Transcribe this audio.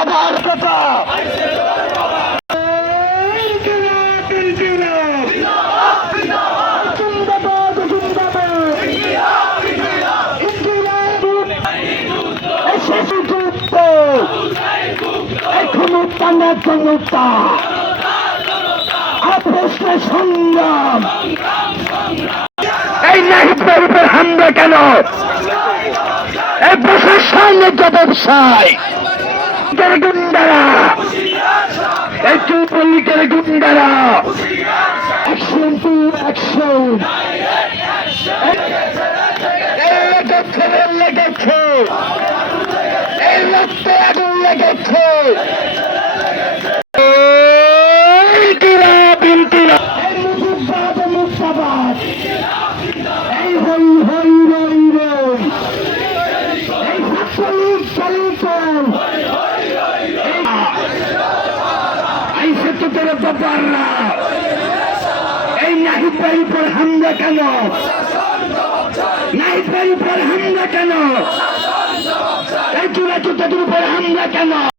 বাবার কথা জনতা প্রশ্ন সংগ্রাম এই নাহিদের উপর হামলা কেন? এই বছর সামনের ব্যবসায় গুন্ডারা, এই যুবলীগের গুন্ডারা অ্যাকশন টু অ্যাকশন লেগেছে, এই রক্তে আগুন লেগেছে। এই হই হই রই রই এই ছাত্রলীগ চলিত এই সেতুদের ব্যাপাররা এই নাহিদ ভাইয়ের উপর হামলা কেন? নাহিদ ভাইয়ের উপর হামলা কেন? এই চূড়া চূড়াদের উপর হামলা কেন?